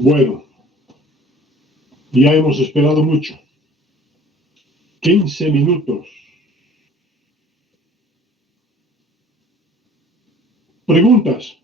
Bueno, ya hemos esperado mucho. 15 minutos. Preguntas.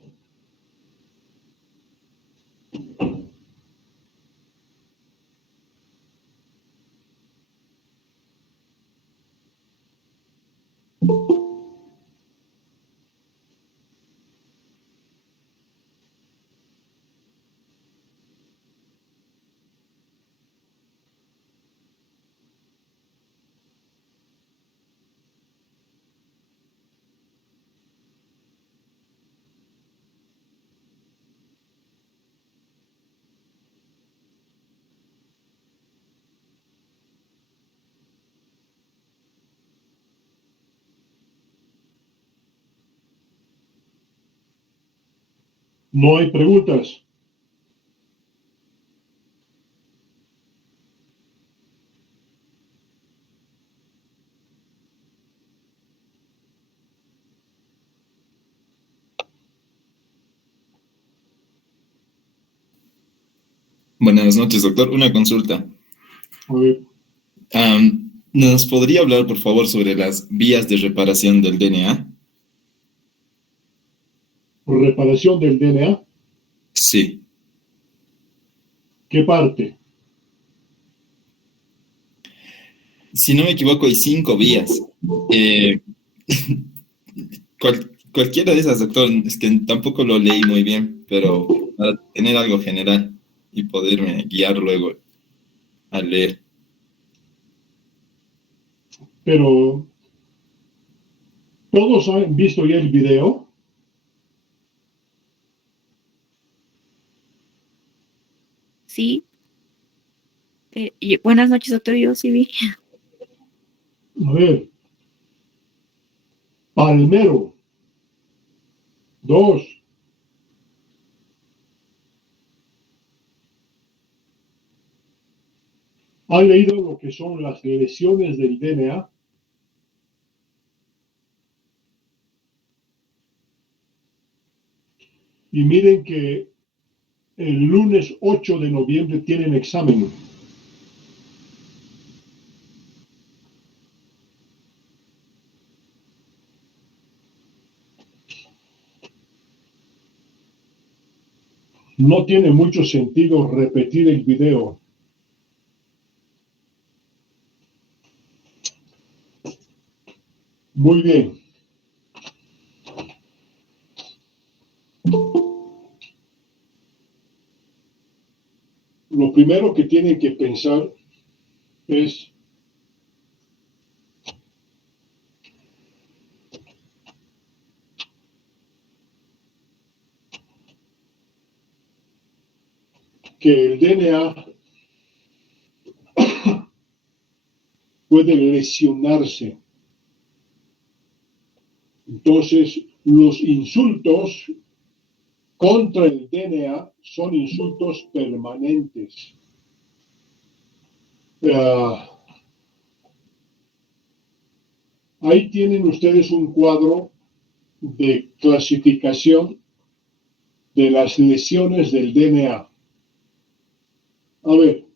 No hay preguntas. Buenas noches, doctor. Una consulta. A ver, ¿Nos podría hablar, por favor, sobre las vías de reparación del DNA? Reparación del DNA. Sí. ¿Qué parte? Si no me equivoco, hay 5 vías. Eh, cualquiera de esas, doctor, es que tampoco lo leí muy bien, pero para tener algo general y poderme guiar luego al leer. Pero todos han visto ya el video. Sí. Y buenas noches, doctor. Yo sí vi. A ver. Palmero. 2. ¿Han leído lo que son las lesiones del DNA? Y miren que el lunes 8 de noviembre tienen examen. No tiene mucho sentido repetir el video. Muy bien. Lo primero que tienen que pensar es que el DNA puede lesionarse. Entonces, los insultos contra el DNA son insultos permanentes. Ahí tienen ustedes un cuadro de clasificación de las lesiones del DNA. A ver,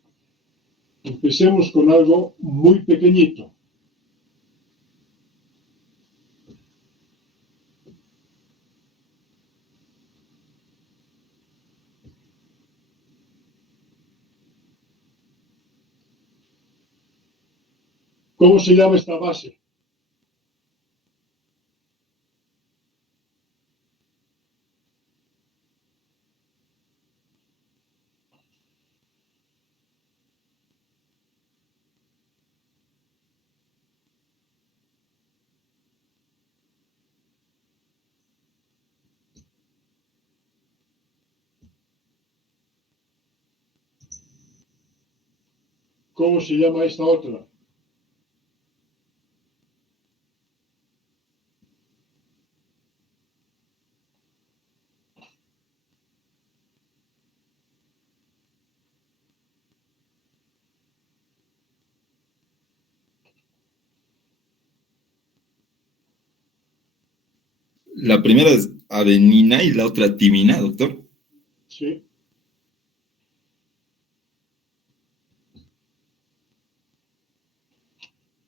empecemos con algo muy pequeñito. ¿Cómo se llama esta base? ¿Cómo se llama esta otra? La primera es adenina y la otra timina, doctor. Sí.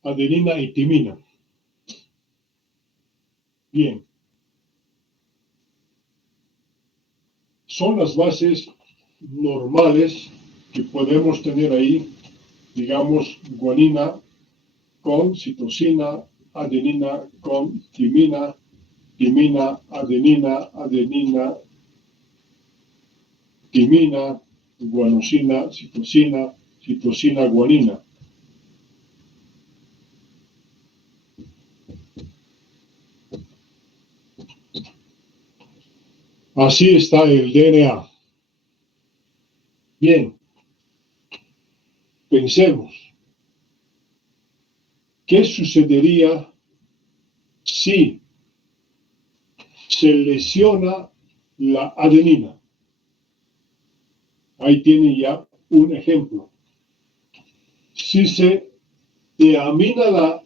Adenina y timina. Bien. Son las bases normales que podemos tener ahí, digamos, guanina con citosina, adenina con timina, timina, adenina, adenina, timina, guanosina, citosina, citosina, guanina. Así está el DNA. Bien, pensemos, ¿qué sucedería si se lesiona la adenina? Ahí tienen ya un ejemplo. Si se deamina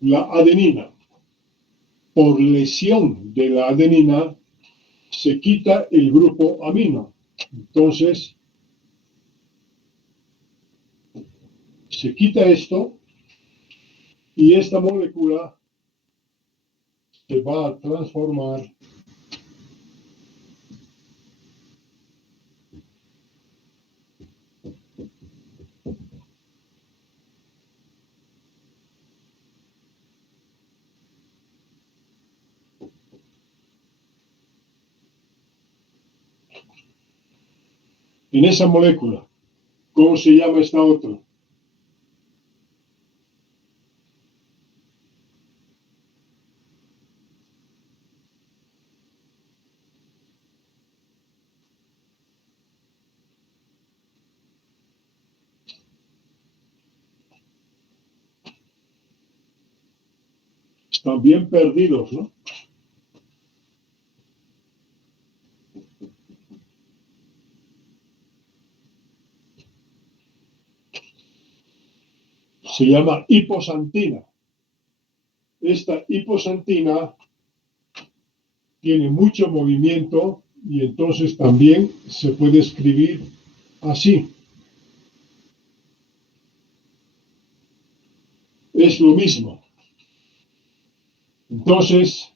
la adenina por lesión de la adenina, se quita el grupo amino. Entonces, se quita esto y esta molécula se va a transformar en esa molécula. ¿Cómo se llama esta otra? Están bien perdidos, ¿no? Se llama hiposantina. Esta hiposantina tiene mucho movimiento y entonces también se puede escribir así. Es lo mismo. Entonces,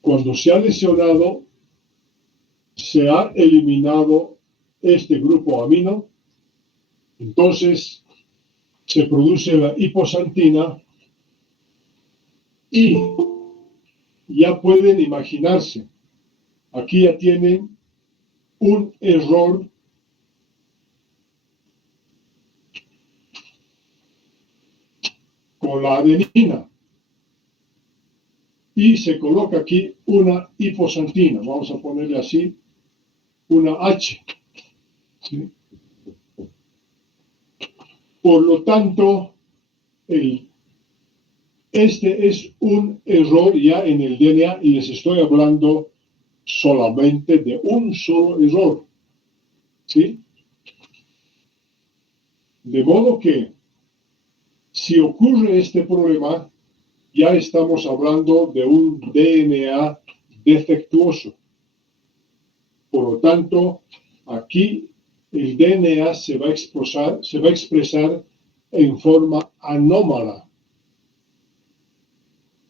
cuando se ha lesionado, se ha eliminado este grupo amino, entonces se produce la hiposantina y ya pueden imaginarse, aquí ya tienen un error con la adenina y se coloca aquí una hiposantina, vamos a ponerle así, una H, ¿sí? Por lo tanto, este es un error ya en el DNA y les estoy hablando solamente de un solo error, ¿sí? De modo que si ocurre este problema, ya estamos hablando de un DNA defectuoso. Por lo tanto, aquí el DNA se va a expresar en forma anómala.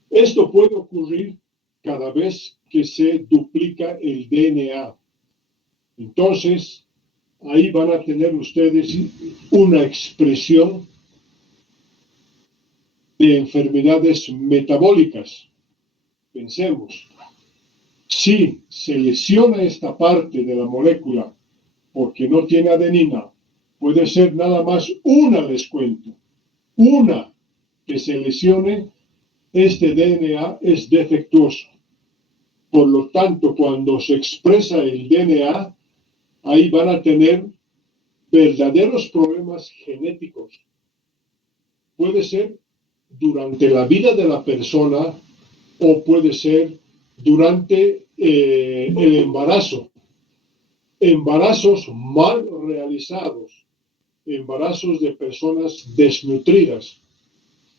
Esto puede ocurrir cada vez que se duplica el DNA. Entonces, ahí van a tener ustedes una expresión de enfermedades metabólicas. Pensemos, si se lesiona esta parte de la molécula porque no tiene adenina, puede ser nada más una, les cuento, una que se lesione, este DNA es defectuoso. Por lo tanto, cuando se expresa el DNA, ahí van a tener verdaderos problemas genéticos. Puede ser durante la vida de la persona o puede ser durante el embarazo. Embarazos mal realizados, embarazos de personas desnutridas.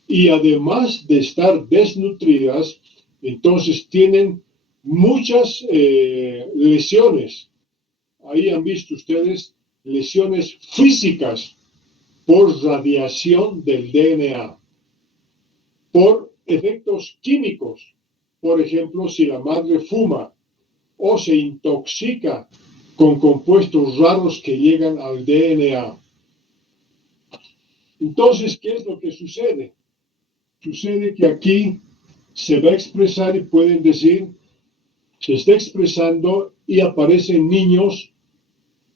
Y además de estar desnutridas, entonces tienen muchas lesiones. Ahí han visto ustedes lesiones físicas por radiación del DNA, por efectos químicos. Por ejemplo, si la madre fuma o se intoxica con compuestos raros que llegan al DNA. Entonces, ¿qué es lo que sucede? Sucede que aquí se va a expresar y pueden decir, se está expresando y aparecen niños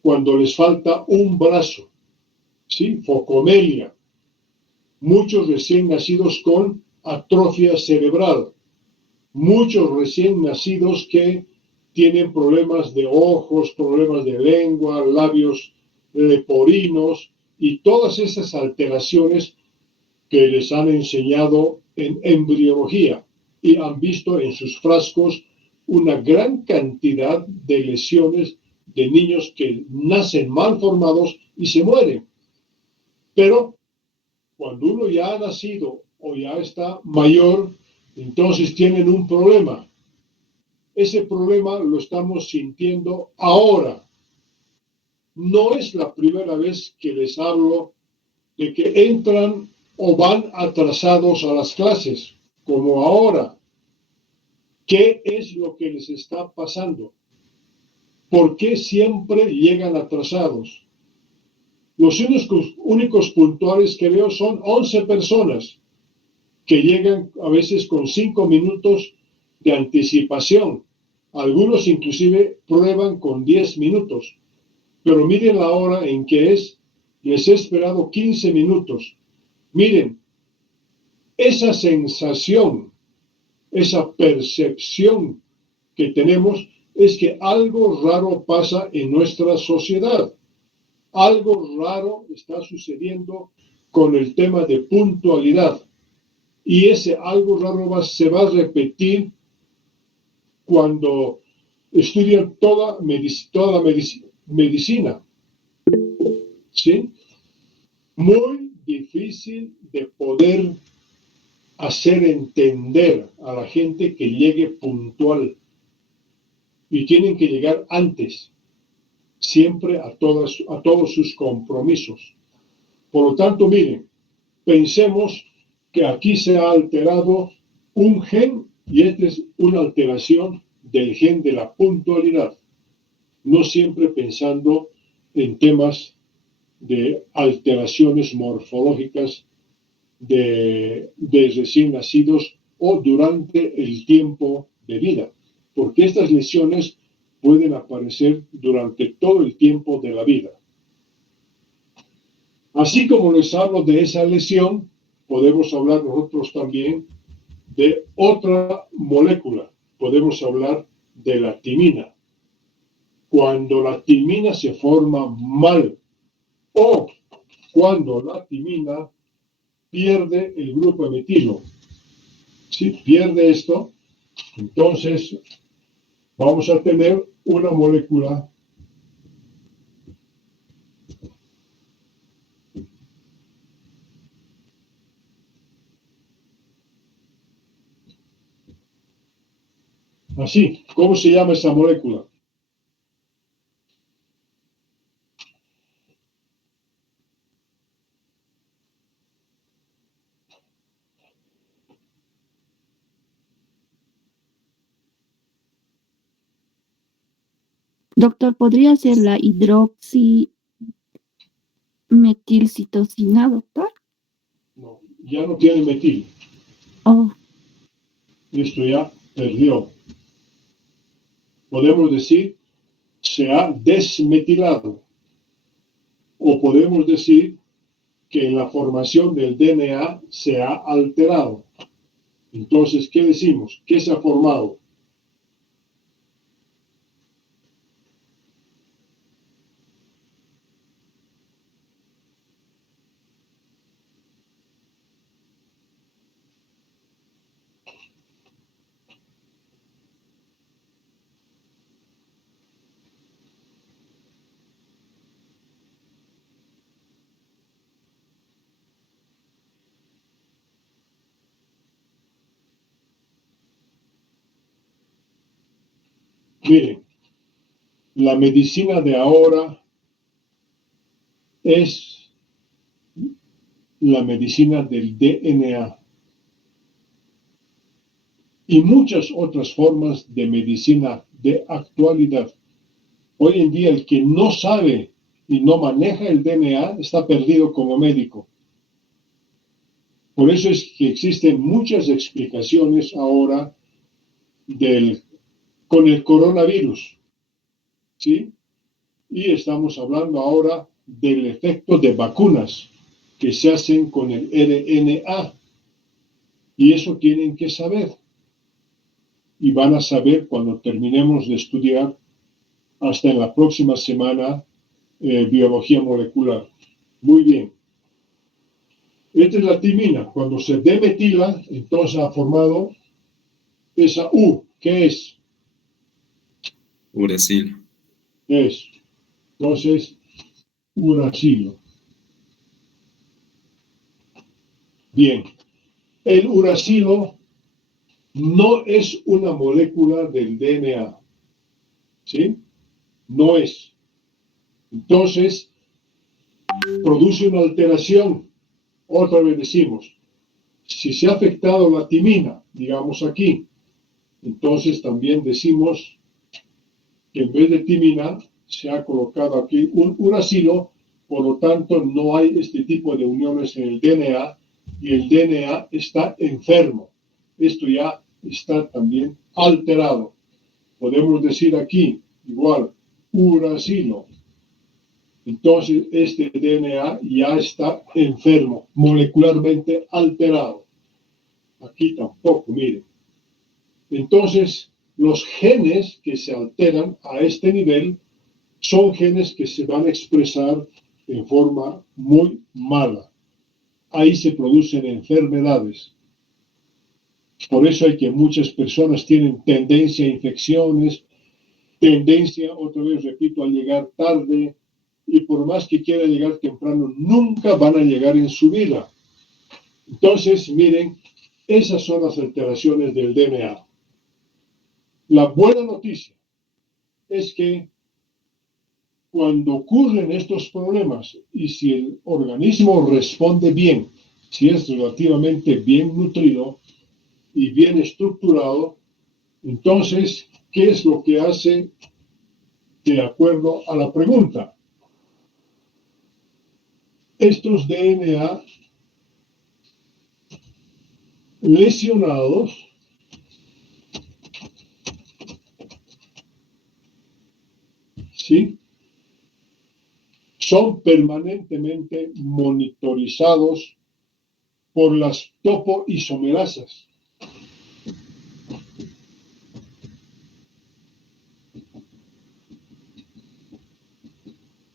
cuando les falta un brazo, ¿sí? Focomelia. Muchos recién nacidos con atrofia cerebral. Muchos recién nacidos que tienen problemas de ojos, problemas de lengua, labios leporinos y todas esas alteraciones que les han enseñado en embriología y han visto en sus frascos una gran cantidad de lesiones de niños que nacen mal formados y se mueren. Pero cuando uno ya ha nacido o ya está mayor, entonces tienen un problema. Ese problema lo estamos sintiendo ahora. No es la primera vez que les hablo de que entran o van atrasados a las clases. como ahora. ¿Qué es lo que les está pasando? ¿Por qué siempre llegan atrasados? Los únicos puntuales que veo son 11 personas que llegan a veces con 5 minutos de anticipación. Algunos inclusive prueban con 10 minutos. Pero miren la hora en que es. Les he esperado 15 minutos. Miren, esa sensación, esa percepción que tenemos es que algo raro pasa en nuestra sociedad. Algo raro está sucediendo con el tema de puntualidad. Y ese algo raro se va a repetir cuando estudian toda la medicina. ¿Sí? Muy difícil de poder hacer entender a la gente que llegue puntual. Y tienen que llegar antes, siempre a todos sus compromisos. Por lo tanto, miren, pensemos que aquí se ha alterado un gen y esta es una alteración del gen de la puntualidad, no siempre pensando en temas de alteraciones morfológicas de recién nacidos o durante el tiempo de vida, porque estas lesiones pueden aparecer durante todo el tiempo de la vida. Así como les hablo de esa lesión, podemos hablar nosotros también de otra molécula. Podemos hablar de la timina. Cuando la timina se forma mal o cuando la timina pierde el grupo emetilo. Si pierde esto, entonces vamos a tener una molécula así. ¿Cómo se llama esa molécula? Doctor, ¿podría ser la hidroximetilcitosina, doctor? No, ya no tiene metil. Oh, Esto ya perdió. Podemos decir se ha desmetilado. O podemos decir que en la formación del DNA se ha alterado. Entonces, ¿qué decimos? ¿Qué se ha formado? Miren, la medicina de ahora es la medicina del DNA y muchas otras formas de medicina de actualidad. Hoy en día el que no sabe y no maneja el DNA está perdido como médico. Por eso es que existen muchas explicaciones ahora con el coronavirus, ¿sí? Y estamos hablando ahora del efecto de vacunas que se hacen con el RNA. Y eso tienen que saber. Y van a saber cuando terminemos de estudiar hasta en la próxima semana biología molecular. Muy bien. Esta es la timina. Cuando se demetila, entonces ha formado esa U. ¿Qué es? Uracil. Es. Entonces, uracilo. Bien. El uracilo no es una molécula del DNA. ¿Sí? No es. Entonces, produce una alteración. Otra vez decimos, Si se ha afectado la timina, digamos aquí, entonces también decimos que en vez de timina se ha colocado aquí un uracilo, por lo tanto no hay este tipo de uniones en el DNA y el DNA está enfermo. Esto ya está también alterado. Podemos decir aquí, igual, uracilo. Entonces este DNA ya está enfermo, molecularmente alterado. Aquí tampoco, miren. Entonces, los genes que se alteran a este nivel son genes que se van a expresar en forma muy mala. Ahí se producen enfermedades. Por eso hay que muchas personas tienen tendencia a infecciones, tendencia, otra vez repito, a llegar tarde, y por más que quieran llegar temprano, nunca van a llegar en su vida. Entonces, miren, esas son las alteraciones del DNA. La buena noticia es que cuando ocurren estos problemas y si el organismo responde bien, si es relativamente bien nutrido y bien estructurado, entonces, ¿qué es lo que hace de acuerdo a la pregunta? Estos DNA lesionados ¿sí? Son permanentemente monitorizados por las topoisomerasas.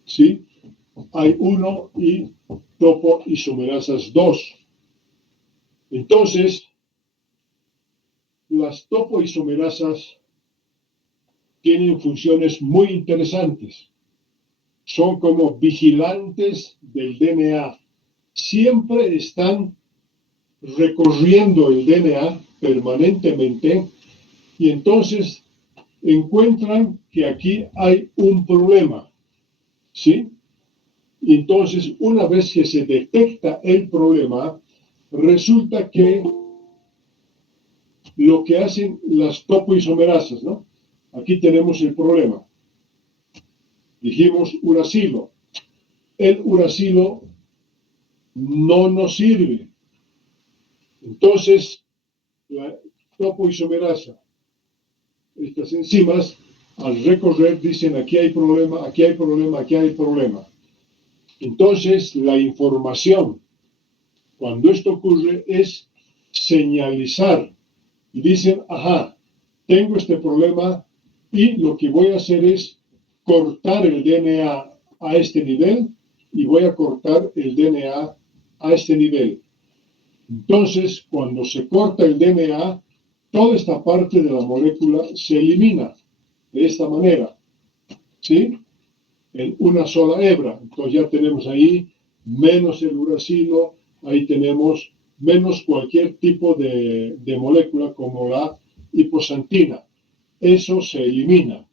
¿Sí? Hay 1 y topoisomerasas 2. Entonces, las topoisomerasas tienen funciones muy interesantes. Son como vigilantes del DNA. Siempre están recorriendo el DNA permanentemente y entonces encuentran que aquí hay un problema. ¿Sí? Y entonces, una vez que se detecta el problema, resulta que lo que hacen las topoisomerasas, ¿no? Aquí tenemos el problema. Dijimos uracilo. El uracilo no nos sirve. Entonces, la topoisomerasa, estas enzimas, al recorrer, dicen aquí hay problema, aquí hay problema, aquí hay problema. Entonces, la información, cuando esto ocurre, es señalizar. Y dicen, ajá, tengo este problema y lo que voy a hacer es cortar el DNA a este nivel y voy a cortar el DNA a este nivel. Entonces, cuando se corta el DNA, toda esta parte de la molécula se elimina de esta manera, ¿sí? En una sola hebra. Entonces ya tenemos ahí menos el uracilo, ahí tenemos menos cualquier tipo de molécula como la hiposantina. Eso se elimina.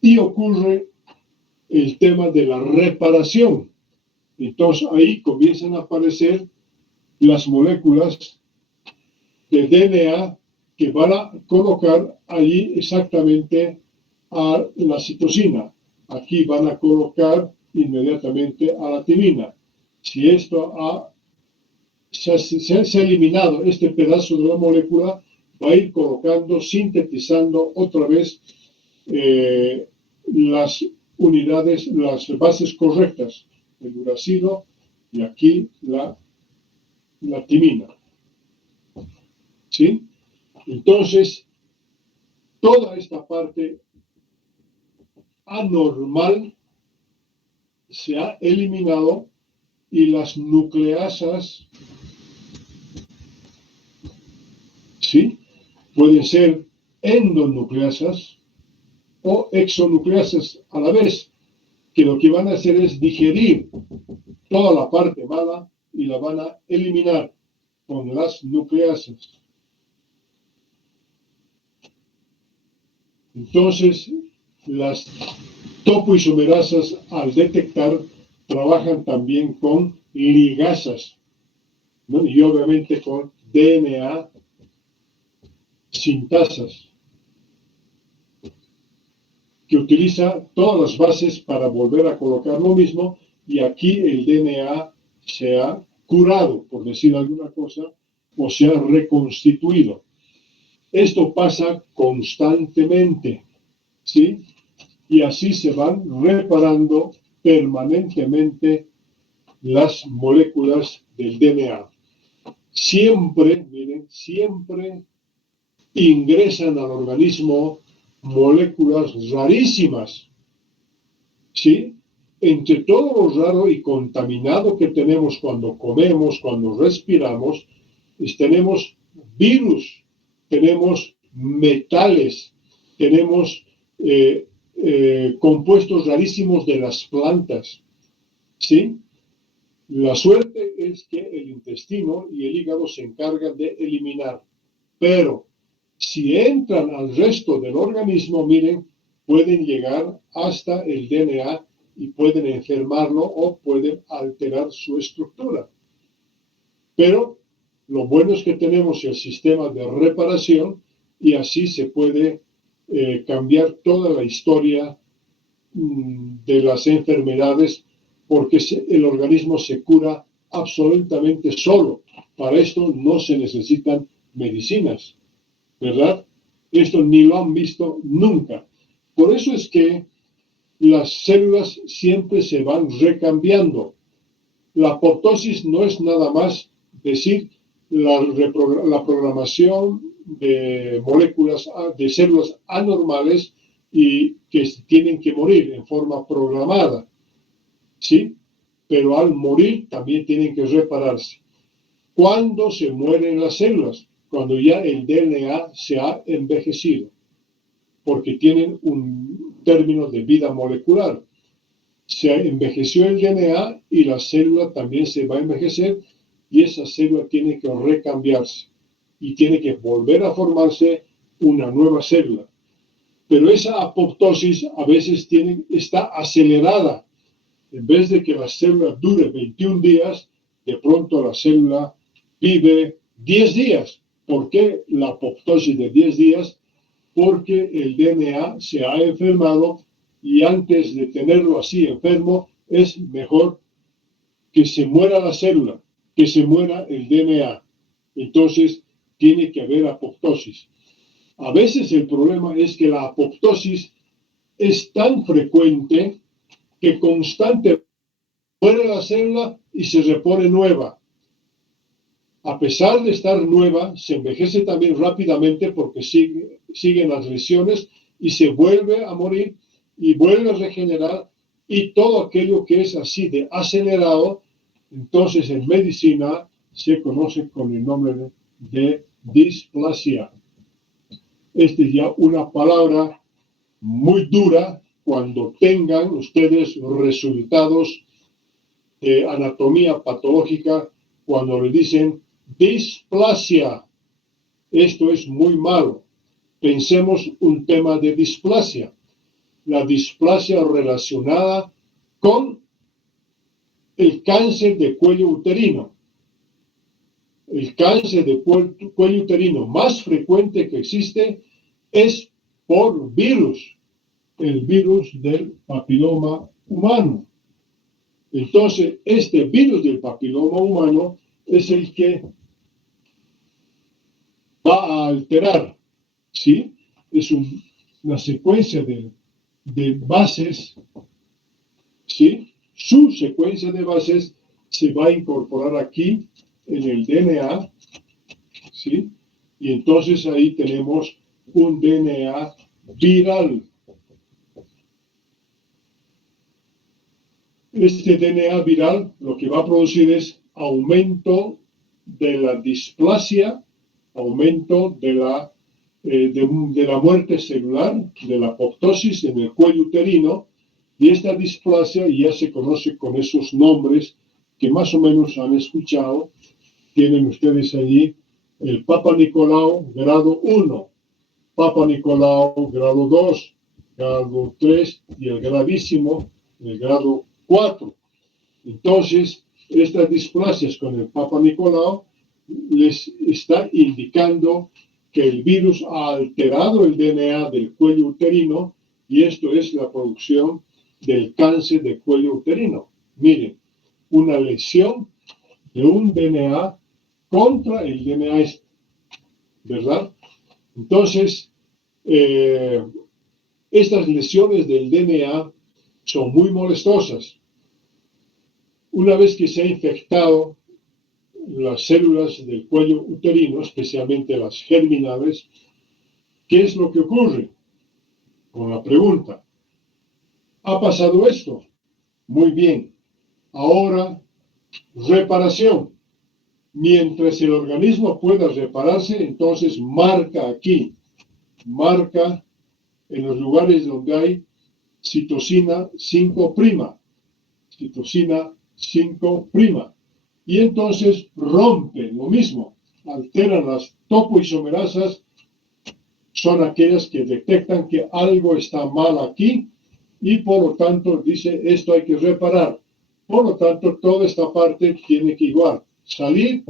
Y ocurre el tema de la reparación. Entonces ahí comienzan a aparecer las moléculas de DNA que van a colocar allí exactamente a la citosina. Aquí van a colocar inmediatamente a la timina. Si esto se ha eliminado este pedazo de la molécula, va a ir colocando, sintetizando otra vez las unidades, las bases correctas, el uracilo y aquí la timina. ¿Sí? Entonces, toda esta parte anormal se ha eliminado y las nucleasas, ¿sí? Pueden ser endonucleasas o exonucleasas a la vez, que lo que van a hacer es digerir toda la parte mala y la van a eliminar con las nucleasas. Entonces, las topoisomerasas, al detectar, trabajan también con ligasas. ¿no? Y obviamente con DNA sintasas, que utiliza todas las bases para volver a colocar lo mismo, y aquí el DNA se ha curado, por decir alguna cosa, o se ha reconstituido. Esto pasa constantemente, ¿sí? Y así se van reparando permanentemente las moléculas del DNA. Siempre, miren, siempre ingresan al organismo moléculas rarísimas, ¿sí? Entre todo lo raro y contaminado que tenemos cuando comemos, cuando respiramos, tenemos virus, tenemos metales, tenemos compuestos rarísimos de las plantas, ¿sí? La suerte es que el intestino y el hígado se encargan de eliminar, pero si entran al resto del organismo, miren, pueden llegar hasta el DNA y pueden enfermarlo o pueden alterar su estructura. Pero lo bueno es que tenemos el sistema de reparación y así se puede cambiar toda la historia de las enfermedades, porque el organismo se cura absolutamente solo. Para esto no se necesitan medicinas, ¿verdad? Esto ni lo han visto nunca. Por eso es que las células siempre se van recambiando. La apoptosis no es nada más decir la programación de moléculas, de células anormales y que tienen que morir en forma programada, ¿sí? Pero al morir también tienen que repararse. ¿Cuándo se mueren las células? Cuando ya el DNA se ha envejecido, porque tienen un término de vida molecular. Se envejeció el DNA y la célula también se va a envejecer y esa célula tiene que recambiarse y tiene que volver a formarse una nueva célula. Pero esa apoptosis a veces está acelerada. En vez de que la célula dure 21 días, de pronto la célula vive 10 días. ¿Por qué la apoptosis de 10 días? Porque el DNA se ha enfermado y antes de tenerlo así enfermo, es mejor que se muera la célula, que se muera el DNA. Entonces, tiene que haber apoptosis. A veces el problema es que la apoptosis es tan frecuente que constantemente muere la célula y se repone nueva. A pesar de estar nueva, se envejece también rápidamente porque siguen las lesiones y se vuelve a morir y vuelve a regenerar, y todo aquello que es así de acelerado, entonces en medicina se conoce con el nombre de displasia. Esta es ya una palabra muy dura cuando tengan ustedes resultados de anatomía patológica, cuando le dicen displasia. Esto es muy malo. Pensemos un tema de displasia. La displasia relacionada con el cáncer de cuello uterino. El cáncer de cuello uterino más frecuente que existe es por virus, el virus del papiloma humano. Entonces, este virus del papiloma humano es el que va a alterar, ¿sí? Es una secuencia de bases, ¿sí? Su secuencia de bases se va a incorporar aquí en el DNA, ¿sí? Y entonces ahí tenemos un DNA viral. Este DNA viral lo que va a producir es aumento de la displasia, aumento de la muerte celular, de la apoptosis en el cuello uterino, y esta displasia ya se conoce con esos nombres que más o menos han escuchado. Tienen ustedes allí el Papa Nicolau grado 1, Papa Nicolau grado 2, grado 3 y el gravísimo, el grado 4. Entonces, estas displasias con el Papa Nicolau les está indicando que el virus ha alterado el DNA del cuello uterino y esto es la producción del cáncer de cuello uterino. Miren, una lesión de un DNA contra el DNA, ¿verdad? Entonces, estas lesiones del DNA son muy molestosas. Una vez que se ha infectado las células del cuello uterino, especialmente las germinales, ¿qué es lo que ocurre? Con la pregunta, ¿ha pasado esto? Muy bien. Ahora, reparación. Mientras el organismo pueda repararse, entonces marca aquí, marca en los lugares donde hay citosina 5', citosina 5', y entonces rompe lo mismo, alteran las topoisomerasas, son aquellas que detectan que algo está mal aquí y por lo tanto dice esto hay que reparar. Por lo tanto, toda esta parte tiene que igual salir,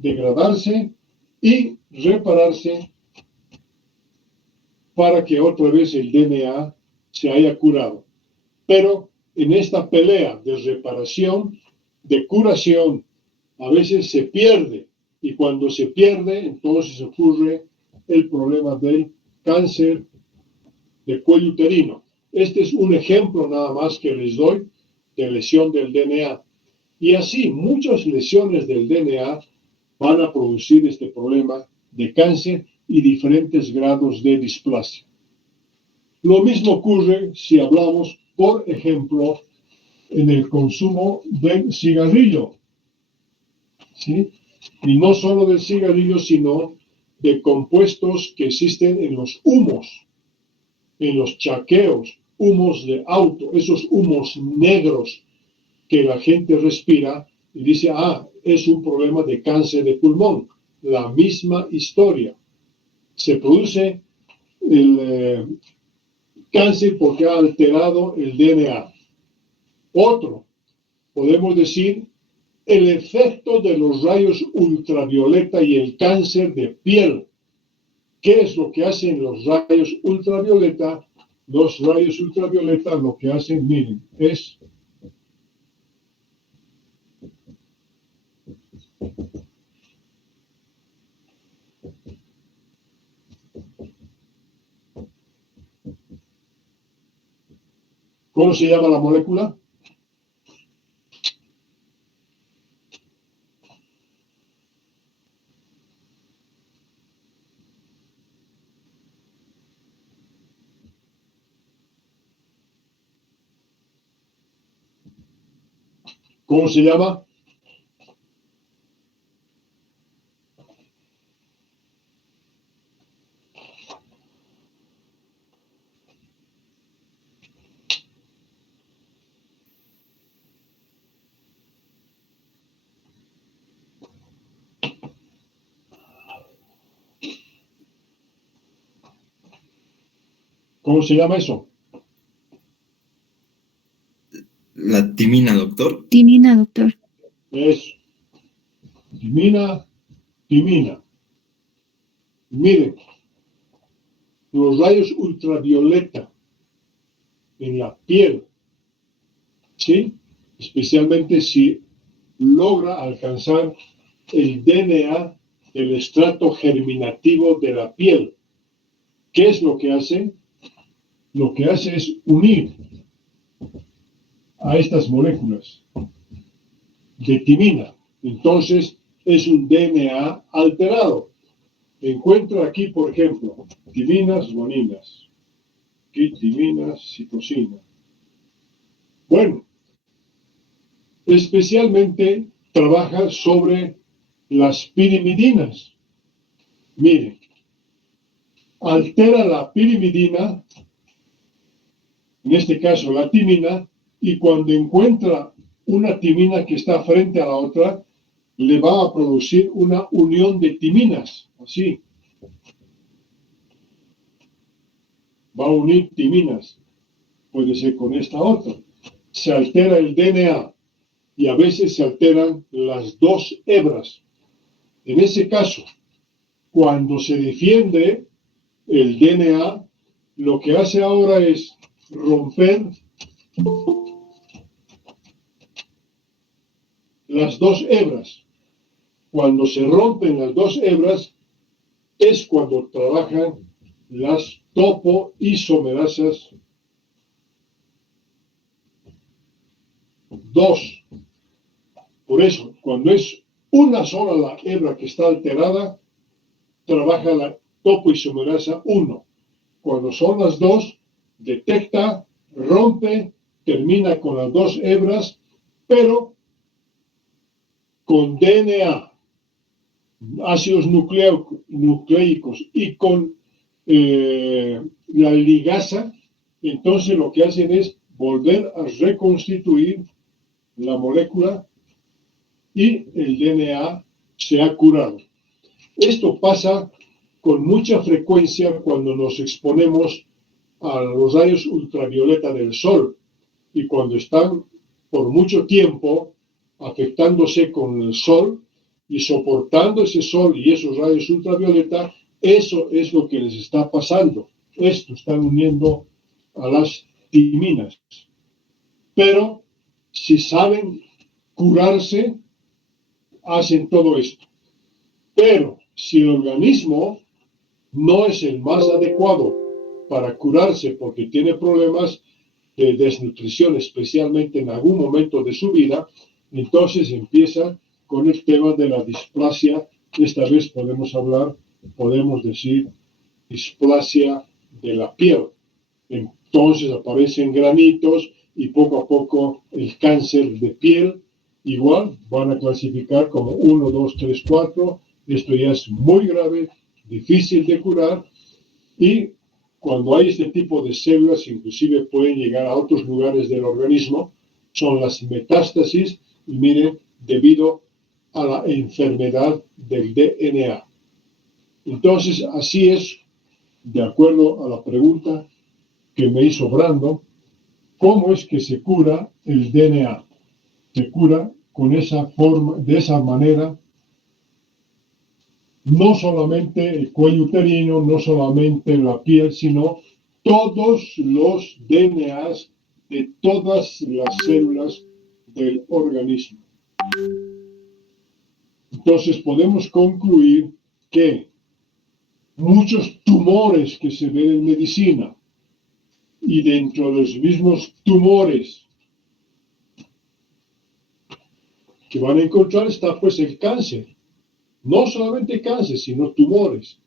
degradarse y repararse para que otra vez el DNA se haya curado. Pero en esta pelea de reparación, de curación, a veces se pierde. Y cuando se pierde, entonces ocurre el problema del cáncer de cuello uterino. Este es un ejemplo nada más que les doy de lesión del DNA. Y así, muchas lesiones del DNA van a producir este problema de cáncer y diferentes grados de displasia. Lo mismo ocurre si hablamos, por ejemplo, en el consumo del cigarrillo, ¿sí? Y no solo del cigarrillo, sino de compuestos que existen en los humos, en los chaqueos, humos de auto, esos humos negros que la gente respira y dice, es un problema de cáncer de pulmón. La misma historia. Se produce el cáncer porque ha alterado el DNA. Otro, podemos decir, el efecto de los rayos ultravioleta y el cáncer de piel. ¿Qué es lo que hacen los rayos ultravioleta? Los rayos ultravioleta lo que hacen, miren, es ¿cómo se llama la molécula? ¿Cómo se llama? ¿Cómo se llama eso? La timina, doctor. Timina, doctor. Es timina. Miren, los rayos ultravioleta en la piel, ¿sí? Especialmente si logra alcanzar el DNA del estrato germinativo de la piel. ¿Qué es lo que hace? Lo que hace es unir a estas moléculas de timina. Entonces, es un DNA alterado. Encuentro aquí, por ejemplo, timinas, guaninas. Aquí timinas, citosina. Bueno, especialmente trabaja sobre las pirimidinas. Miren, altera la pirimidina, en este caso la timina, y cuando encuentra una timina que está frente a la otra, le va a producir una unión de timinas, así. Va a unir timinas, puede ser con esta otra. Se altera el DNA. y a veces se alteran las dos hebras. En ese caso, cuando se defiende el DNA, lo que hace ahora es romper las dos hebras. Cuando se rompen las dos hebras es cuando trabajan las topoisomerasas 2. Por eso, cuando es una sola la hebra que está alterada, trabaja la topoisomerasa 1. Cuando son las dos, detecta, rompe, termina con las dos hebras, pero con DNA, ácidos nucleicos y con la ligasa, entonces lo que hacen es volver a reconstituir la molécula y el DNA se ha curado. Esto pasa con mucha frecuencia cuando nos exponemos a los rayos ultravioleta del sol y cuando están por mucho tiempo afectándose con el sol y soportando ese sol y esos rayos ultravioleta, eso es lo que les está pasando. Esto están uniendo a las timinas. Pero si saben curarse, hacen todo esto. Pero si el organismo no es el más adecuado para curarse porque tiene problemas de desnutrición, especialmente en algún momento de su vida, entonces empieza con el tema de la displasia. Esta vez podemos decir displasia de la piel. Entonces aparecen granitos y poco a poco el cáncer de piel, igual van a clasificar como 1, 2, 3, 4. Esto ya es muy grave, difícil de curar, y cuando hay este tipo de células, inclusive pueden llegar a otros lugares del organismo, son las metástasis, y miren, debido a la enfermedad del DNA. Entonces, así es, de acuerdo a la pregunta que me hizo Brando, ¿cómo es que se cura el DNA? Se cura con esa forma, de esa manera, no solamente el cuello uterino, no solamente la piel, sino todos los DNAs de todas las células del organismo. Entonces podemos concluir que muchos tumores que se ven en medicina y dentro de los mismos tumores que van a encontrar está pues el cáncer. No solamente cáncer, sino tumores.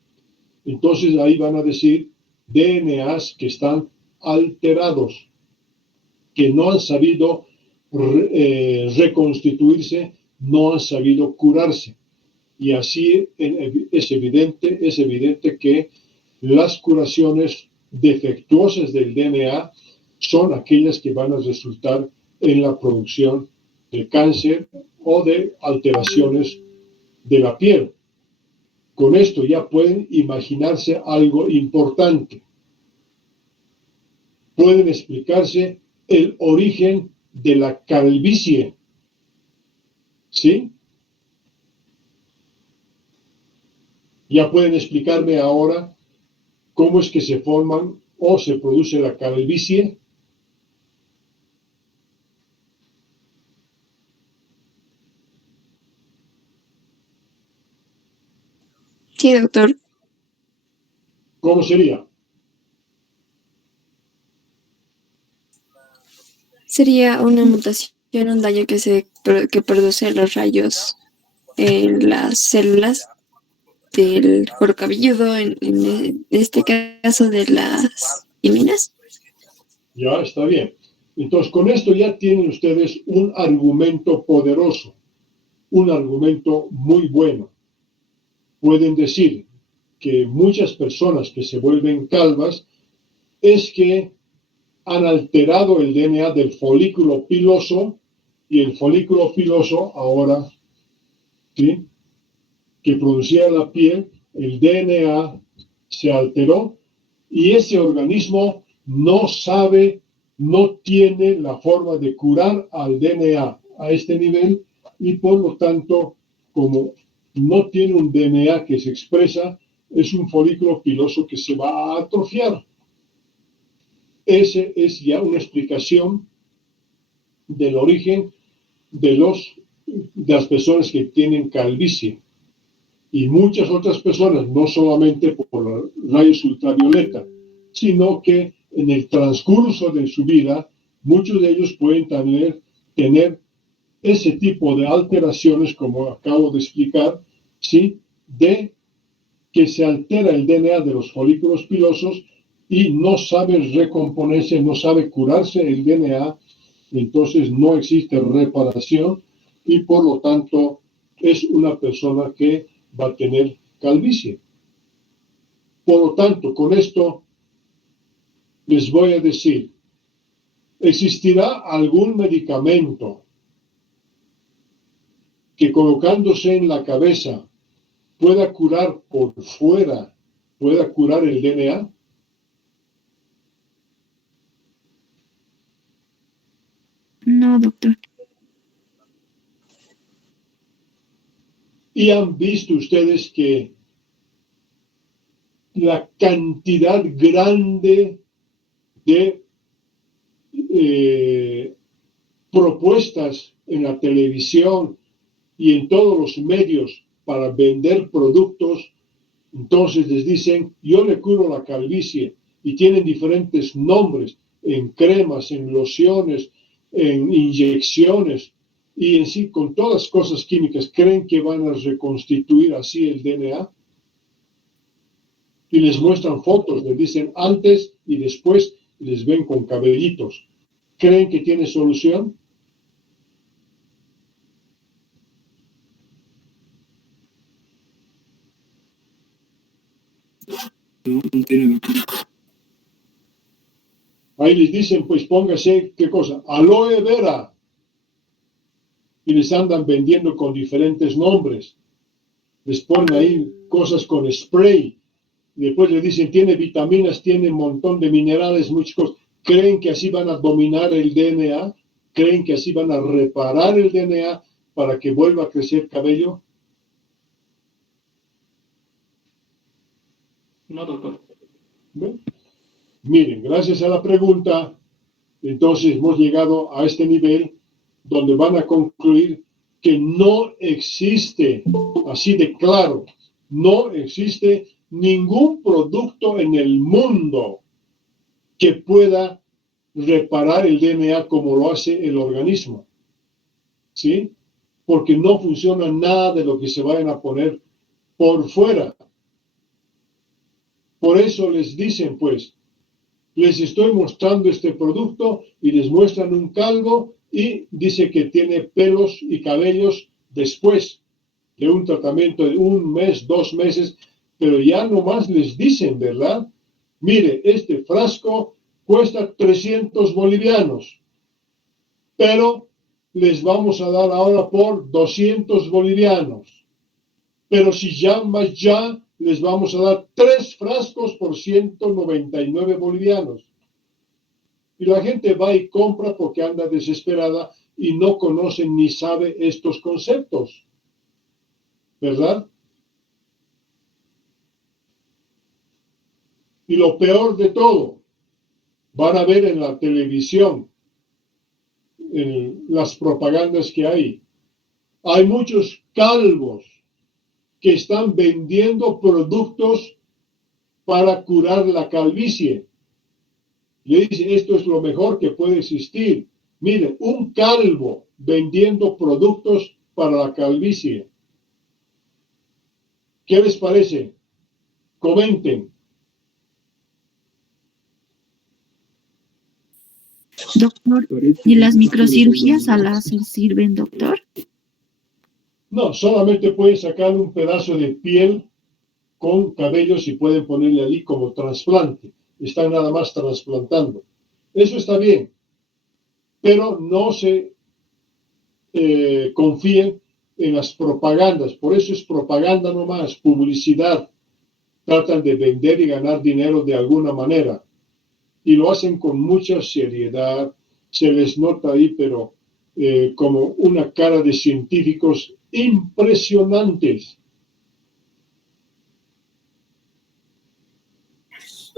Entonces ahí van a decir DNAs que están alterados, que no han sabido reconstituirse, no han sabido curarse. Y así es evidente que las curaciones defectuosas del DNA son aquellas que van a resultar en la producción de cáncer o de alteraciones de la piel. Con esto ya pueden imaginarse algo importante. Pueden explicarse el origen de la calvicie. ¿Sí? Ya pueden explicarme ahora cómo es que se forman o se produce la calvicie. Sí, doctor. ¿Cómo sería? Sería una mutación, un daño que produce los rayos en las células del cuero cabelludo, en este caso de las timinas. Ya, está bien. Entonces, con esto ya tienen ustedes un argumento poderoso, un argumento muy bueno. Pueden decir que muchas personas que se vuelven calvas es que han alterado el DNA del folículo piloso, y el folículo piloso ahora, ¿sí?, que producía la piel, el DNA se alteró y ese organismo no sabe, no tiene la forma de curar al DNA, a este nivel y por lo tanto, como no tiene un DNA que se expresa, es un folículo piloso que se va a atrofiar. Esa es ya una explicación del origen de las personas que tienen calvicie. Y muchas otras personas, no solamente por rayos ultravioleta, sino que en el transcurso de su vida, muchos de ellos pueden también tener ese tipo de alteraciones, como acabo de explicar, ¿sí? De que se altera el DNA de los folículos pilosos y no sabe recomponerse, no sabe curarse el DNA, entonces no existe reparación y por lo tanto es una persona que va a tener calvicie. Por lo tanto, con esto les voy a decir, ¿existirá algún medicamento que colocándose en la cabeza pueda curar por fuera, pueda curar el DNA? No, doctor. Y han visto ustedes que la cantidad grande de propuestas en la televisión y en todos los medios para vender productos, entonces les dicen, yo le curo la calvicie y tienen diferentes nombres en cremas, en lociones, en inyecciones y en sí con todas cosas químicas, creen que van a reconstituir así el DNA y les muestran fotos, les dicen antes y después y les ven con cabellitos. ¿Creen que tiene solución? No, no tiene, doctor. Ahí les dicen, pues póngase, ¿qué cosa? Aloe vera. Y les andan vendiendo con diferentes nombres. Les ponen ahí cosas con spray. Y después les dicen, tiene vitaminas, tiene un montón de minerales, muchas cosas. ¿Creen que así van a dominar el DNA? ¿Creen que así van a reparar el DNA para que vuelva a crecer cabello? No, doctor. ¿Ven? Miren, gracias a la pregunta, entonces hemos llegado a este nivel donde van a concluir que no existe, así de claro, no existe ningún producto en el mundo que pueda reparar el DNA como lo hace el organismo. ¿Sí? Porque no funciona nada de lo que se vayan a poner por fuera. Por eso les dicen, pues, les estoy mostrando este producto y les muestran un calvo y dice que tiene pelos y cabellos después de un tratamiento de 1 mes, 2 meses, pero ya nomás les dicen, ¿verdad? Mire, este frasco cuesta 300 bolivianos, pero les vamos a dar ahora por 200 bolivianos. Pero si llamas ya, les vamos a dar 3 frascos por 199 bolivianos. Y la gente va y compra porque anda desesperada y no conoce ni sabe estos conceptos. ¿Verdad? Y lo peor de todo, van a ver en la televisión, en las propagandas que hay. Hay muchos calvos que están vendiendo productos para curar la calvicie. Le dice, esto es lo mejor que puede existir. Miren, un calvo vendiendo productos para la calvicie. ¿Qué les parece? Comenten. Doctor, ¿y las microcirugías a láser sirven, doctor? No, solamente pueden sacar un pedazo de piel con cabellos y pueden ponerle allí como trasplante. Están nada más trasplantando. Eso está bien, pero no se confíen en las propagandas. Por eso es propaganda nomás, publicidad. Tratan de vender y ganar dinero de alguna manera. Y lo hacen con mucha seriedad. Se les nota ahí, pero como una cara de científicos impresionantes.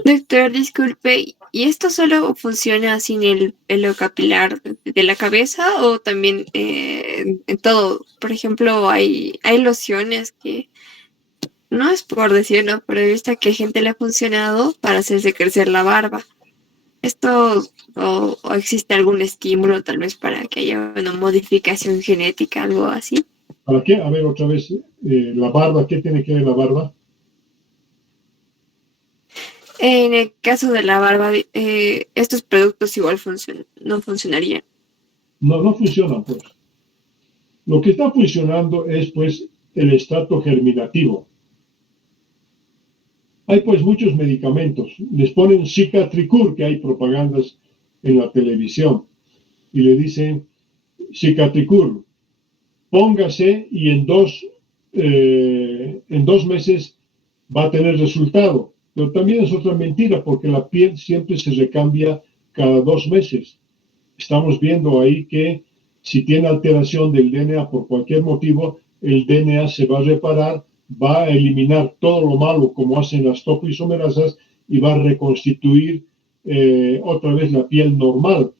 Doctor, disculpe, ¿y esto solo funciona sin el pelo capilar de la cabeza o también en todo? Por ejemplo, hay lociones que, no es por decirlo, pero he visto que a gente le ha funcionado para hacerse crecer la barba. ¿Esto o existe algún estímulo tal vez para que haya una modificación genética, algo así? ¿Para qué? A ver, otra vez, la barba, ¿qué tiene que ver la barba? En el caso de la barba, estos productos igual no funcionarían. No, no funciona, pues. Lo que está funcionando es, pues, el estrato germinativo. Hay, pues, muchos medicamentos. Les ponen Cicatricur, que hay propagandas en la televisión, y le dicen, Cicatricur, póngase y en 2 meses va a tener resultado. Pero también es otra mentira, porque la piel siempre se recambia cada 2 meses. Estamos viendo ahí que si tiene alteración del DNA por cualquier motivo, el DNA se va a reparar, va a eliminar todo lo malo como hacen las topoisomerasas y va a reconstituir otra vez la piel normal.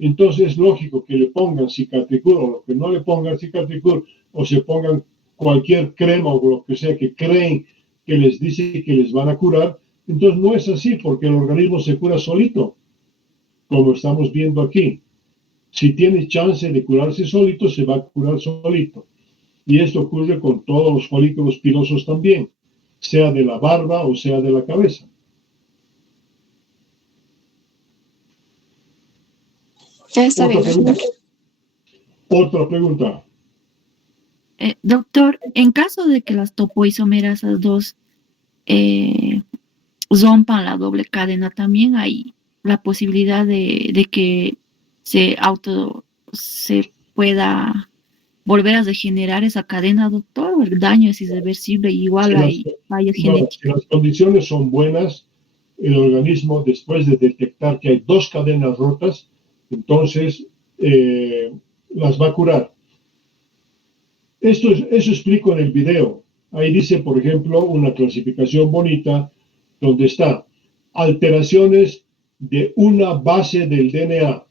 Entonces es lógico que le pongan Cicatricur o que no le pongan Cicatricur o se pongan cualquier crema o lo que sea que creen que les dice que les van a curar. Entonces no es así porque el organismo se cura solito, como estamos viendo aquí. Si tiene chance de curarse solito, se va a curar solito. Y esto ocurre con todos los folículos pilosos también, sea de la barba o sea de la cabeza. Ya está Otra bien. pregunta. Otra pregunta. Doctor, en caso de que las topoisomerasas 2 rompan la doble cadena, también hay la posibilidad de que se pueda volver a regenerar esa cadena, doctor, o el daño es irreversible, igual hay fallas Si genéticas. las condiciones son buenas, el organismo, después de detectar que hay 2 cadenas rotas, entonces las va a curar. Eso explico en el video. Ahí dice, por ejemplo, una clasificación bonita donde está alteraciones de una base del DNA,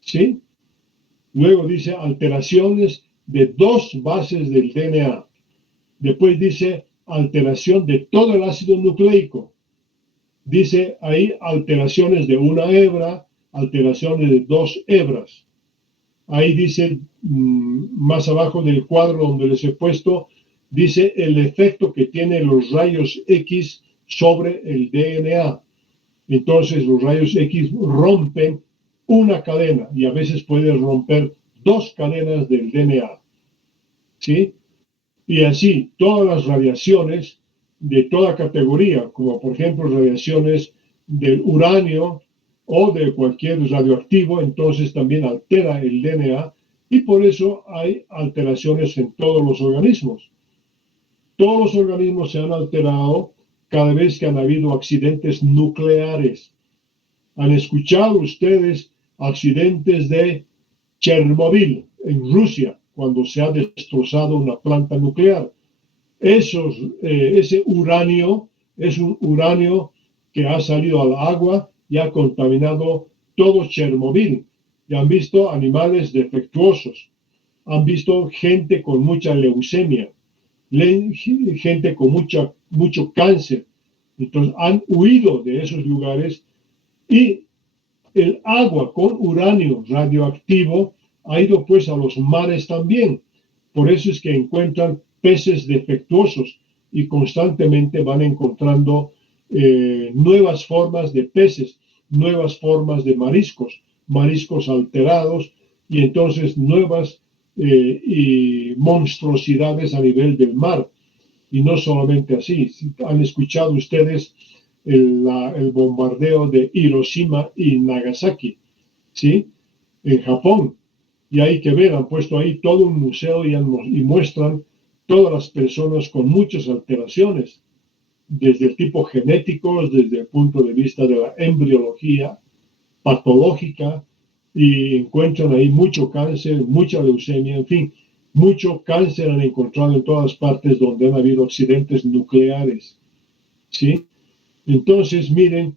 ¿sí? Luego dice alteraciones de 2 bases del DNA. Después dice alteración de todo el ácido nucleico. Dice ahí alteraciones de una hebra, alteraciones de 2 hebras. Ahí dice, más abajo del cuadro donde les he puesto, dice el efecto que tienen los rayos X sobre el DNA. Entonces los rayos X rompen una cadena y a veces pueden romper 2 cadenas del DNA. ¿Sí? Y así todas las radiaciones de toda categoría, como por ejemplo radiaciones del uranio o de cualquier radioactivo, entonces también altera el DNA y por eso hay alteraciones en todos los organismos. Todos los organismos se han alterado cada vez que han habido accidentes nucleares. ¿Han escuchado ustedes accidentes de Chernobyl en Rusia, cuando se ha destrozado una planta nuclear? Ese uranio es un uranio que ha salido al agua y ha contaminado todo Chernobyl. Y han visto animales defectuosos, han visto gente con mucha leucemia, gente con mucho cáncer. Entonces han huido de esos lugares y el agua con uranio radioactivo ha ido pues a los mares también. Por eso es que encuentran peces defectuosos y constantemente van encontrando nuevas formas de peces, nuevas formas de mariscos alterados y entonces nuevas y monstruosidades a nivel del mar. Y no solamente así, han escuchado ustedes el bombardeo de Hiroshima y Nagasaki, ¿sí? En Japón. Y hay que ver, han puesto ahí todo un museo y muestran todas las personas con muchas alteraciones, desde el tipo genético, desde el punto de vista de la embriología, patológica, y encuentran ahí mucho cáncer, mucha leucemia, en fin, mucho cáncer han encontrado en todas partes donde han habido accidentes nucleares, ¿sí? Entonces, miren,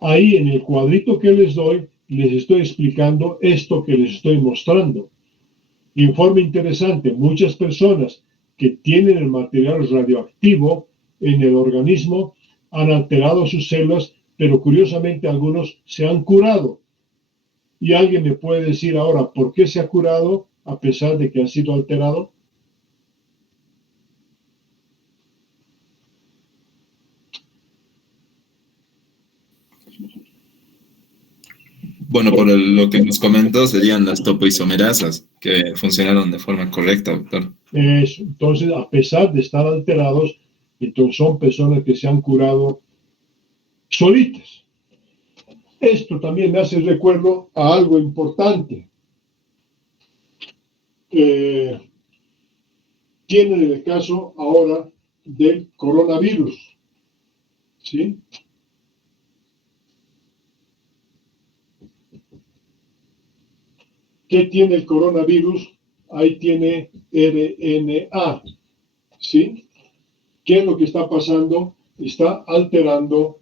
ahí en el cuadrito que les doy, les estoy explicando esto que les estoy mostrando. Informe interesante, muchas personas que tienen el material radioactivo en el organismo han alterado sus células, pero curiosamente algunos se han curado. Y alguien me puede decir ahora, ¿por qué se ha curado a pesar de que ha sido alterado? Bueno, lo que nos comentó serían las topoisomerasas que funcionaron de forma correcta, doctor. Entonces, a pesar de estar alterados, entonces son personas que se han curado solitas. Esto también me hace recuerdo a algo importante. Tienen el caso ahora del coronavirus, ¿sí? ¿Qué tiene el coronavirus? Ahí tiene RNA, ¿sí? ¿Qué es lo que está pasando? Está alterando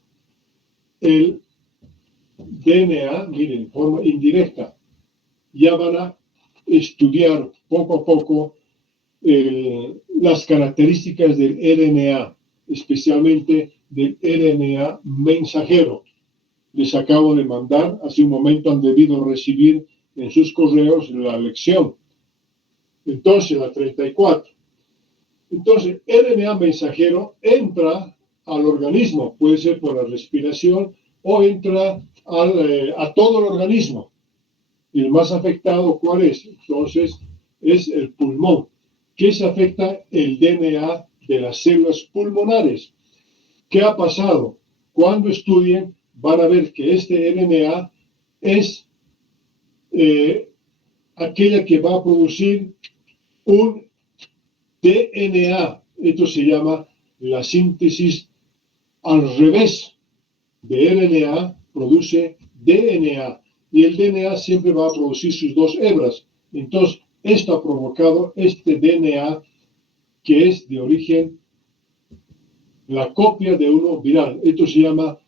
el DNA, miren, en forma indirecta. Ya van a estudiar poco a poco las características del RNA, especialmente del RNA mensajero. Les acabo de mandar, hace un momento han debido recibir en sus correos la lección. Entonces, la 34. Entonces, RNA mensajero entra al organismo, puede ser por la respiración o entra a todo el organismo. Y el más afectado, ¿cuál es? Entonces, es el pulmón. ¿Qué se afecta? El DNA de las células pulmonares. ¿Qué ha pasado? Cuando estudien, van a ver que este RNA es aquella que va a producir un DNA. Esto se llama la síntesis al revés de RNA, produce DNA. Y el DNA siempre va a producir sus dos hebras. Entonces, esto ha provocado este DNA que es de origen, la copia de uno viral. Esto se llama,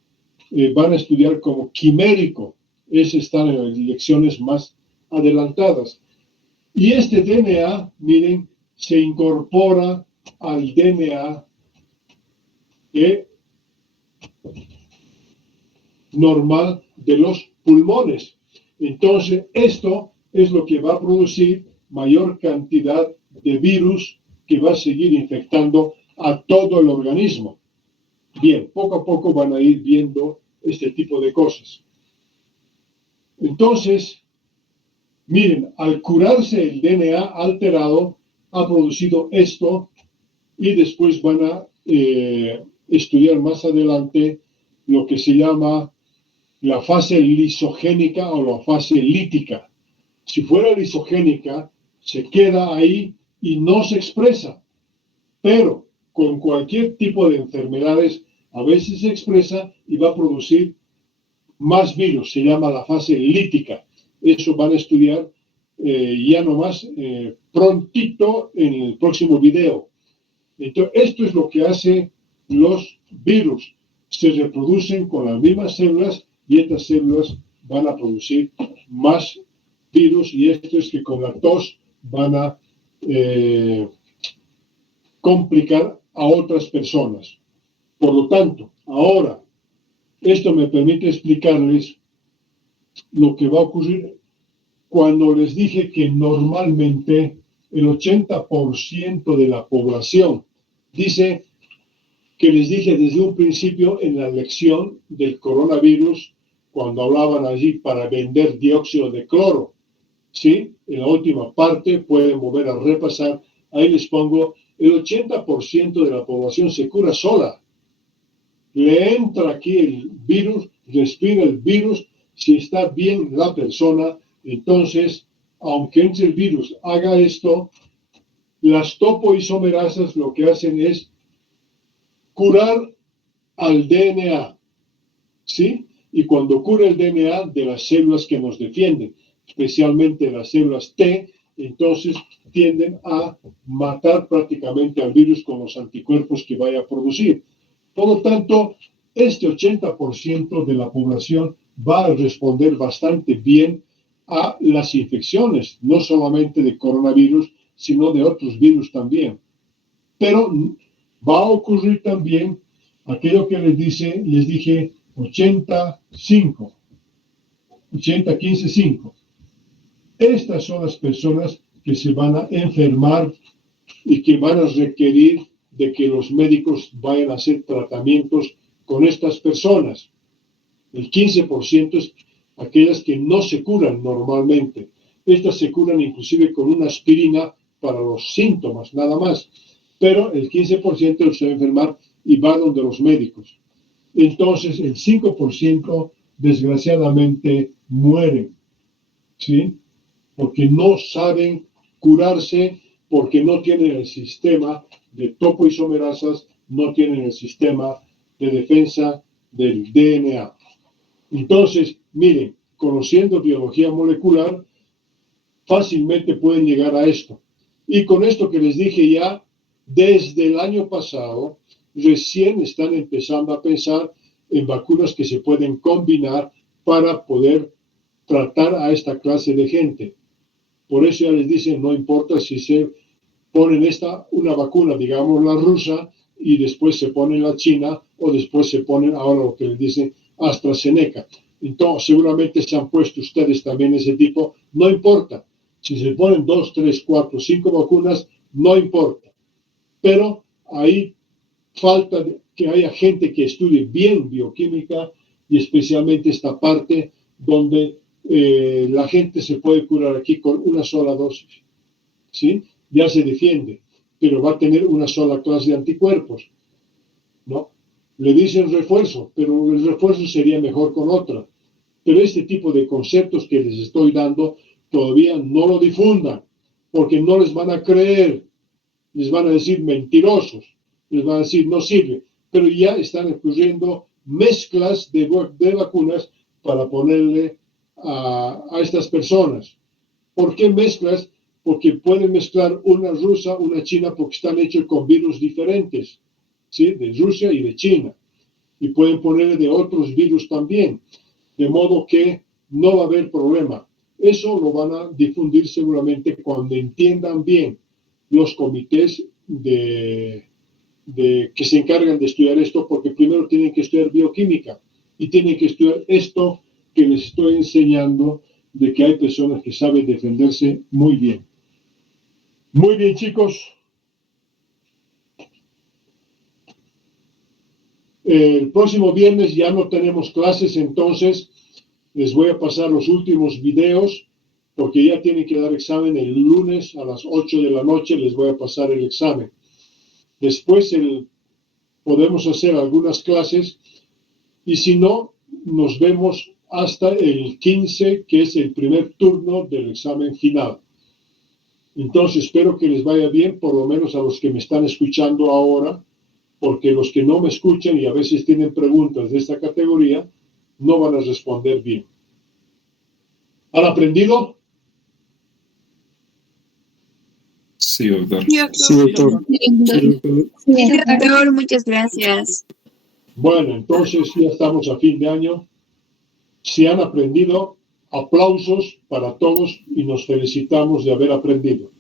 van a estudiar como quimérico. Ese está en las lecciones más adelantadas. Y este DNA, miren, se incorpora al DNA normal de los pulmones. Entonces, esto es lo que va a producir mayor cantidad de virus que va a seguir infectando a todo el organismo. Bien, poco a poco van a ir viendo este tipo de cosas. Entonces, miren, al curarse el DNA alterado, ha producido esto y después van a estudiar más adelante lo que se llama la fase lisogénica o la fase lítica. Si fuera lisogénica, se queda ahí y no se expresa. Pero con cualquier tipo de enfermedades, a veces se expresa y va a producir más virus. Se llama la fase lítica. Eso van a estudiar ya nomás prontito en el próximo video. Entonces, esto es lo que hace los virus. Se reproducen con las mismas células y estas células van a producir más virus y esto es que con la tos van a complicar a otras personas. Por lo tanto, ahora, esto me permite explicarles lo que va a ocurrir cuando les dije que normalmente el 80% de la población dice que les dije desde un principio en la lección del coronavirus, cuando hablaban allí para vender dióxido de cloro. ¿Sí? En la última parte pueden volver a repasar. Ahí les pongo, el 80% de la población se cura sola. Le entra aquí el virus, respira el virus, si está bien la persona, entonces, aunque entre el virus haga esto, las topoisomerasas lo que hacen es curar al DNA, ¿sí? y cuando cura el DNA de las células que nos defienden, especialmente las células T, entonces tienden a matar prácticamente al virus con los anticuerpos que vaya a producir. Por lo tanto, este 80% de la población va a responder bastante bien a las infecciones, no solamente de coronavirus, sino de otros virus también. Pero va a ocurrir también aquello que les dije 85, 80, 15, 5. Estas son las personas que se van a enfermar y que van a requerir de que los médicos vayan a hacer tratamientos con estas personas. El 15% es aquellas que no se curan normalmente. Estas se curan inclusive con una aspirina para los síntomas, nada más. Pero el 15% se va a enfermar y va donde los médicos. Entonces, el 5% desgraciadamente mueren, ¿sí? Porque no saben curarse, porque no tienen el sistema de topoisomerasas, no tienen el sistema de defensa del DNA. Entonces, miren, conociendo biología molecular, fácilmente pueden llegar a esto. Y con esto que les dije ya, desde el año pasado, recién están empezando a pensar en vacunas que se pueden combinar para poder tratar a esta clase de gente. Por eso ya les dicen, no importa si se ponen una vacuna, digamos la rusa, y después se ponen la china, o después se ponen ahora lo que les dicen AstraZeneca. Entonces, seguramente se han puesto ustedes también ese tipo, no importa. Si se ponen 2, 3, 4, 5 vacunas, no importa. Pero ahí falta que haya gente que estudie bien bioquímica y especialmente esta parte donde la gente se puede curar aquí con una sola dosis, ¿sí? Ya se defiende, pero va a tener una sola clase de anticuerpos, ¿no? Le dicen refuerzo, pero el refuerzo sería mejor con otra. Pero este tipo de conceptos que les estoy dando todavía no lo difundan, porque no les van a creer, les van a decir mentirosos, les van a decir no sirve, pero ya están ocurriendo mezclas de vacunas para ponerle a estas personas. ¿Por qué mezclas? Porque pueden mezclar una rusa, una china, porque están hechos con virus diferentes, ¿sí? De Rusia y de China. Y pueden ponerle de otros virus también, de modo que no va a haber problema. Eso lo van a difundir seguramente cuando entiendan bien los comités que se encargan de estudiar esto, porque primero tienen que estudiar bioquímica y tienen que estudiar esto que les estoy enseñando, de que hay personas que saben defenderse muy bien. Muy bien, chicos. El próximo viernes ya no tenemos clases, entonces les voy a pasar los últimos videos, porque ya tienen que dar examen el lunes a las 8 de la noche, les voy a pasar el examen. Después podemos hacer algunas clases y si no, nos vemos hasta el 15, que es el primer turno del examen final. Entonces, espero que les vaya bien, por lo menos a los que me están escuchando ahora, porque los que no me escuchan y a veces tienen preguntas de esta categoría, no van a responder bien. ¿Han aprendido? Sí, doctor. Sí, doctor. Sí, doctor, muchas gracias. Bueno, entonces ya estamos a fin de año. Si han aprendido, aplausos para todos y nos felicitamos de haber aprendido.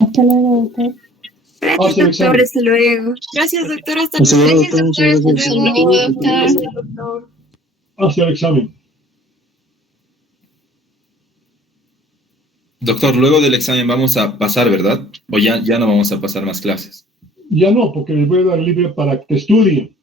Hasta luego, doctor. Gracias, doctor, hasta luego. Gracias, doctor, hasta Hasta luego. luego, doctor. Muchas gracias. Hasta luego, doctor. Hasta el examen. Doctor, luego del examen vamos a pasar, ¿verdad? ¿O ya no vamos a pasar más clases? Ya no, porque les voy a dar libre para que estudien.